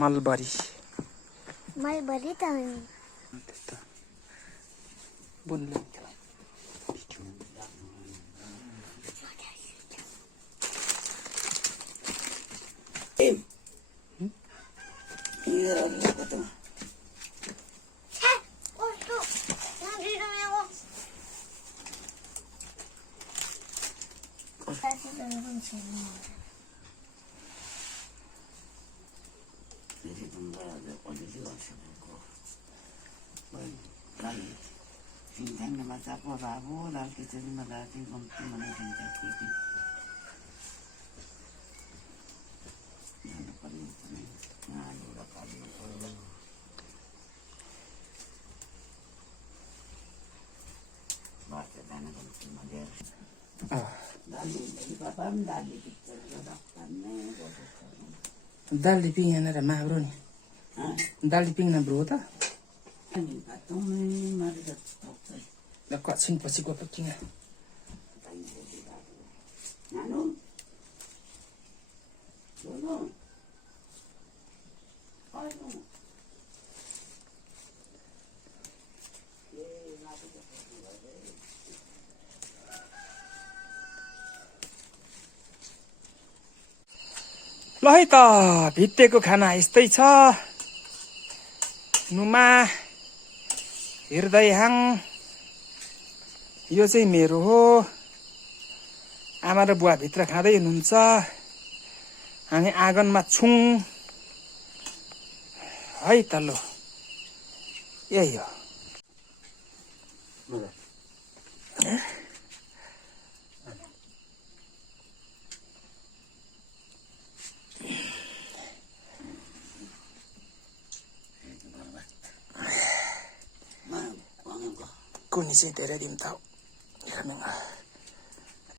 Mulberry mulberry त हो नि। त्यस्तो बुन्नु Dal di pinggan ada mah bro nih. Dal di pinggan bro ta? Dah kuat sini pasti gua packing. ल है त भित्तेको खाना यस्तै छ। नुमा हृदयहाङ यो चाहिँ मेरो हो। आमा र बुवा भित्र खाँदै हुनुहुन्छ। हामी आँगनमा छौं है त। लो यही हो। Kuning sih dari dim tahu.